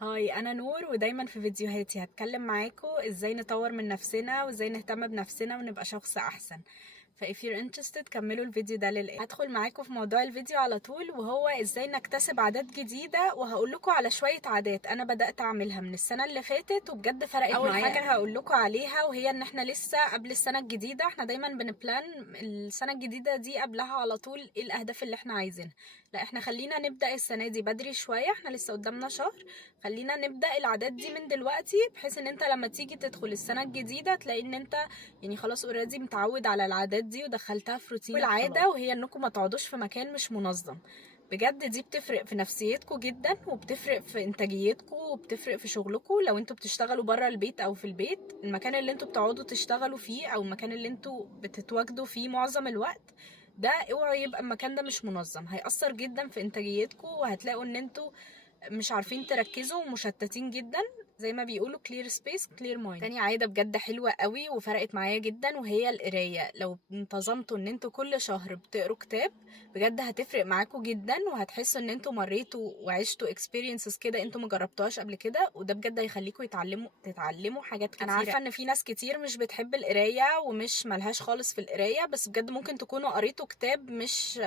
هاي، انا نور، ودايما في فيديوهاتي هتكلم معاكم ازاي نطور من نفسنا وازاي نهتم بنفسنا ونبقى شخص احسن. ف if you're interested كملوا الفيديو ده للاخر. هدخل معاكم في موضوع الفيديو على طول، وهو ازاي نكتسب عادات جديدة. وهقول لكم على شوية عادات انا بدأت اعملها من السنة اللي فاتت وبجد فرقت معايا. اول حاجة هقول لكم عليها وهي ان احنا لسه قبل السنة الجديدة. احنا دايما بنبلان السنة الجديدة دي قبلها على طول ايه الاهداف اللي احنا عايزينها. لا، احنا خلينا نبدأ السنة دي بدري شوية، احنا لسه قدامنا شهر. خلينا نبدأ العادات دي من دلوقتي، بحيث ان انت لما تيجي تدخل السنة الجديدة تلاقي ان انت يعني خلاص اوريدي متعود على العادات دي ودخلتها في روتين العادة. وهي انكم ما تقعدوش في مكان مش منظم. بجد دي بتفرق في نفسيتكم جدا، وبتفرق في انتاجيتكم، وبتفرق في شغلكم. لو انتوا بتشتغلوا بره البيت او في البيت، المكان اللي انتوا بتقعدوا تشتغلوا فيه او المكان اللي انتوا بتتواجدوا فيه معظم الوقت ده، اوعوا يبقى المكان ده مش منظم. هيأثر جدا في انتاجيتكم، وهتلاقوا ان انتوا مش عارفين تركزوا ومشتتين جدا. زي ما بيقولوا clear space clear mind. تاني عادة بجد حلوة قوي وفرقت معايا جدا وهي القراية. لو انتظمتوا ان انتوا كل شهر بتقروا كتاب، بجد هتفرق معاكم جدا، وهتحسوا ان انتوا مريتوا وعشتوا experiences كده انتوا مجربتوهاش قبل كده. وده بجد هيخليكم تتعلموا حاجات كتير. انا عارفة ان في ناس كتير مش بتحب القراية ومش ملهاش خالص في القراية، بس بجد ممكن تكونوا قريتوا كتاب مش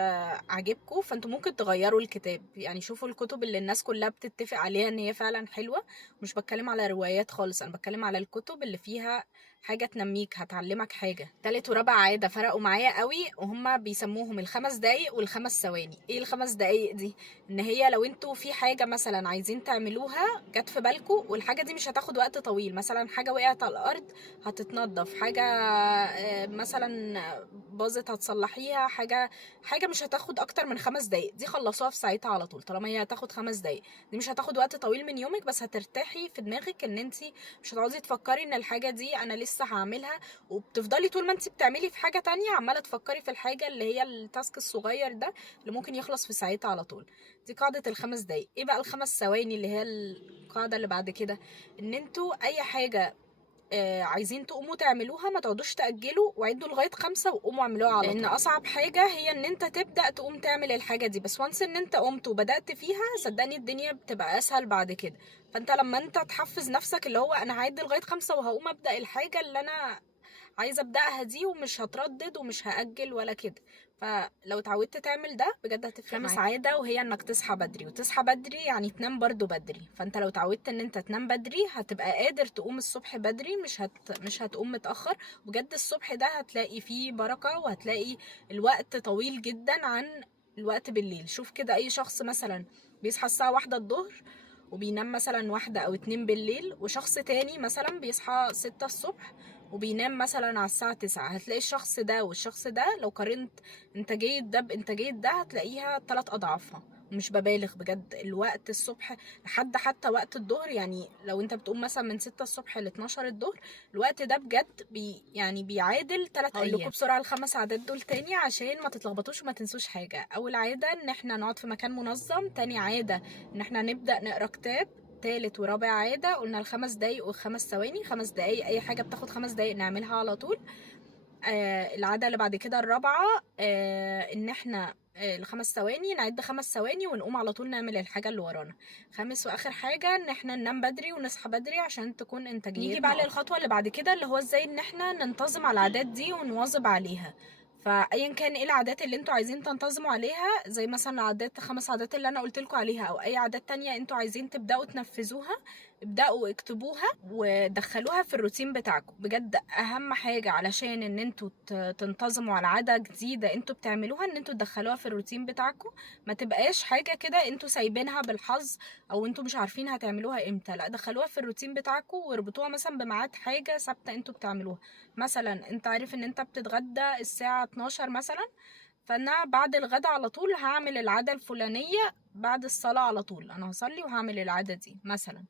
عاجبكم، فانتوا ممكن تغيروا الكتاب. يعني شوفوا الكتب اللي الناس كلها بتتفق عليها ان هي فعلا حلوة. مش بتكلم على روايات خالص، انا بتكلم على الكتب اللي فيها حاجة تنميك، هتعلمك حاجة. تالت ورابع عادة فرقوا معايا قوي، وهما بيسموهم الخمس دقايق والخمس ثواني. ايه الخمس دقايق دي؟ ان هي لو انتوا في حاجة مثلا عايزين تعملوها جت في بالكم، والحاجة دي مش هتاخد وقت طويل، مثلا حاجة وقعت على الارض هتتنضف، حاجة مثلا باظت هتصلحيها، حاجة مش هتاخد اكتر من 5 دقايق، دي خلصوها في ساعتها على طول. طالما هي هتاخد 5 دقايق، دي مش هتاخد وقت طويل من يومك، بس هترتاحي في دماغك ان انت مش هتقعدي تفكري ان الحاجة دي انا لسه هعملها. وبتفضلي طول ما انت بتعملي في حاجة تانية عمالة تفكري في الحاجة اللي هي التاسك الصغير ده اللي ممكن يخلص في ساعتها على طول. دي قاعدة ال5 دقايق. ايه بقى ال5 ثواني اللي هي القاعدة اللي بعد كده؟ ان انتوا اي حاجة عايزين تقوموا تعملوها ما تقعدوش تأجلوا، وعدوا لغاية 5 وقوموا اعملوها على طول. لان اصعب حاجة هي ان انت تبدأ تقوم تعمل الحاجة دي، بس وانس ان انت قمت وبدأت فيها صدقني الدنيا بتبقى اسهل بعد كده. فانت لما انت تحفز نفسك اللي هو انا هعد لغاية 5 وهقوم ابدأ الحاجة اللي انا عايزه ابداها دي، ومش هتردد ومش هاجل ولا كده. فلو اتعودت تعمل ده بجد هتفرق معاك. خامس عاده وهي انك تصحى بدري، وتصحى بدري يعني تنام برضو بدري. فانت لو اتعودت ان انت تنام بدري هتبقى قادر تقوم الصبح بدري، مش هتقوم متاخر. بجد الصبح ده هتلاقي فيه بركه، وهتلاقي الوقت طويل جدا عن الوقت بالليل. شوف كده اي شخص مثلا بيصحى الساعه 1 الظهر وبينام مثلا 1 أو 2 بالليل، وشخص تاني مثلا بيصحى 6 الصبح وبينام مثلا على الساعة 9، هتلاقي الشخص ده والشخص ده لو قارنت انتاجية ده بانتاجية ده هتلاقيها 3 أضعافها. مش ببالغ بجد. الوقت الصبح لحد حتى وقت الظهر، يعني لو انت بتقوم مثلا من 6 الصبح ل 12 الظهر، الوقت ده بجد يعني بيعادل 3 أيام. هقول لكم بسرعة ال5 عادات دول تاني عشان ما تتلخبطوش وما تنسوش حاجة. أول عادة ان احنا نقعد في مكان منظم. تاني عادة ان احنا نبدأ نقرا كتاب. تالت ورابع عادة قلنا ال5 دقايق والخمس ثواني. 5 دقايق أي حاجة بتاخد 5 دقايق نعملها على طول. العادة اللي بعد كده الرابعة إن احنا ال5 ثواني نعد 5 ثواني ونقوم على طول نعمل الحاجة اللي ورانا. خامس وآخر حاجة إن احنا ننام بدري ونصحى بدري عشان تكون إنتاجيتنا. نيجي بقى للخطوة اللي بعد كده اللي هو ازاي إن احنا ننتظم على العادات دي ونواظب عليها. فايا كان ايه العادات اللي انتوا عايزين تنتظموا عليها، زي مثلا العادات 5 عادات اللي انا قلت لكم عليها، او اي عادات تانية انتوا عايزين تبداوا تنفذوها، ابداوا اكتبوها ودخلوها في الروتين بتاعكم. بجد اهم حاجة علشان ان انتوا تنتظموا على عادة جديدة انتوا بتعملوها ان انتوا تدخلوها في الروتين بتاعكم. ما تبقاش حاجة كده انتوا سايبينها بالحظ او انتوا مش عارفين هتعملوها امتى. لا، دخلوها في الروتين بتاعكم واربطوها مثلا بميعاد حاجة ثابتة انتوا بتعملوها. مثلا انت عارف ان انت بتتغدى الساعة 12 مثلا، فانا بعد الغدا على طول هعمل العادة الفلانية. بعد الصلاة على طول انا هصلي وهعمل العادة دي مثلا.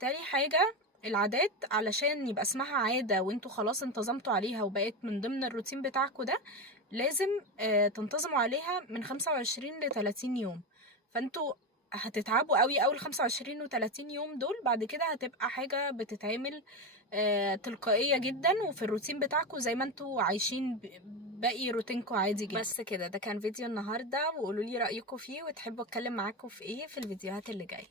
تاني حاجة العادات علشان يبقى اسمها عادة وانتوا خلاص انتظمتوا عليها وبقت من ضمن الروتين بتاعكوا ده، لازم تنتظموا عليها من 25 ل 30 يوم. فانتوا هتتعبوا قوي اول 25 و 30 يوم دول، بعد كده هتبقى حاجة بتتعمل تلقائية جدا وفي الروتين بتاعكوا زي ما انتوا عايشين باقي روتينكوا عادي جدا. بس كده، ده كان فيديو النهاردة، وقولوا لي رأيكم فيه وتحبوا اتكلم معاكم في ايه في الفيديوهات اللي جاية.